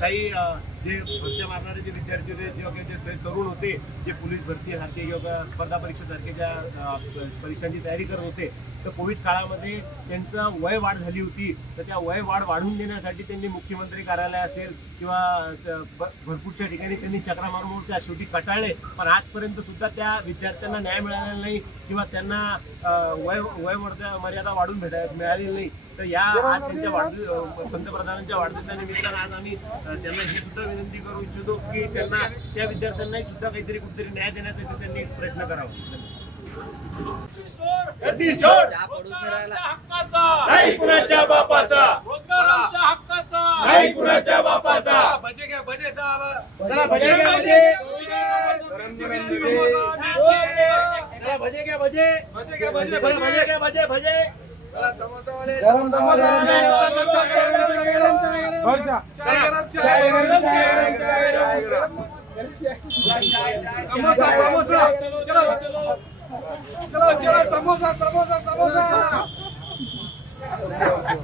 काही जे भरत्या मारणारे जे विद्यार्थी होते किंवा जे तरुण होते जे पोलीस भरतीसारखे किंवा स्पर्धा परीक्षेसारखे ज्या परीक्षांची तयारी करत होते, तर कोविड काळामध्ये त्यांचं वय वाढ झाली होती. तर त्या वय वाढ वाढवून देण्यासाठी त्यांनी मुख्यमंत्री कार्यालय असेल किंवा भरपूरच्या ठिकाणी त्यांनी चक्रा मारून त्या शेवटी कटाळले. पण आजपर्यंत सुद्धा त्या विद्यार्थ्यांना न्याय मिळालेला नाही किंवा त्यांना वय मर्यादा वाढून मिळालेली नाही. तर या आज त्यांच्या पंतप्रधानांच्या वाढदिवसानिमित्तानं आज आम्ही त्यांना ही सुद्धा विनंती करू इच्छितो की त्यांना त्या विद्यार्थ्यांनाही सुद्धा काहीतरी कुठेतरी न्याय देण्यासाठी त्यांनी प्रयत्न करावा. नाही कुणाच्या बापाचा, नाही कुणाच्या बापाचा. भजे घ्या भजे, चला भजे घ्या भजे, चला भजे घ्या भजे, भजे घ्या भजे, भजे घ्या भजे, भजे समोसा वाले, समोसा समोसा समोसा समोसा.